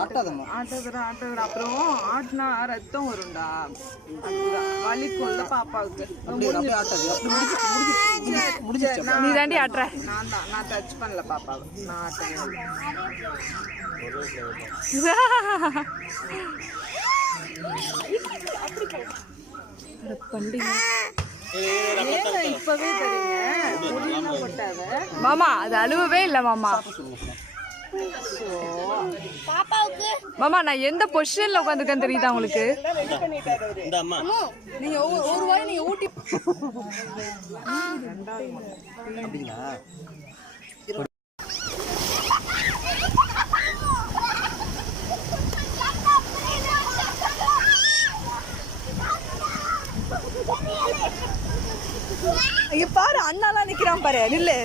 ஆட்டாதடா அப்புறம் ஆட்டினா ரத்தம் வரும்டா. வலிக்கும்ல பாப்பாவுக்கு. நீ தாண்டி ஆட்டுற. நான் டச் பண்ணல பாப்பாவை. நான் ஆட்டேன். இப்பவே மாமா அது அழுவவே இல்லை மாமா. மாமா நான் எந்த பொசிஷன்ல உட்காந்துருக்கேன்னு தெரியுதா உங்களுக்கு? நீங்க ஒரு வாய் நீங்க ஊட்டி பாரு. அண்ணாலாம் நிக்கிறான் பாரு. நில்லு.